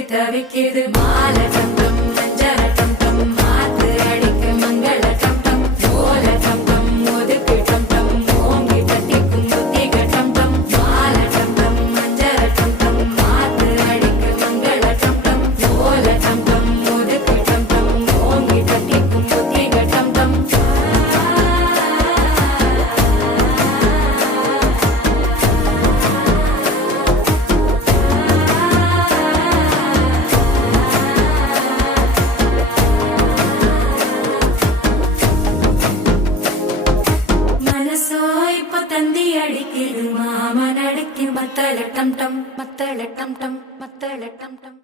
தவிக்கு தவிக்குது மாலை டம் டம் மஞ்சள டம் டம் மாத்து அடிக்க மங்கள டம் டம் ஓல டம் டம் ஒதுக்கு டம் டம் ஓங்கி தட்டிக்கும் புத்திக டம் டம் மாலை டம் டம் மஞ்சள டம் டம் மாத்து அடிக்க மங்கள டம் டம் ஓல டம் டம் ஒதுக்கு டம் டம் ஓங்கி தட்டிக்கும் புத்திக டம் டம் மனசோ இப்ப தந்தி அடிக்குது மாமன் அடிக்கு மத்தள டம் டம் மத்தள டம் டம் மத்தள டம் டம்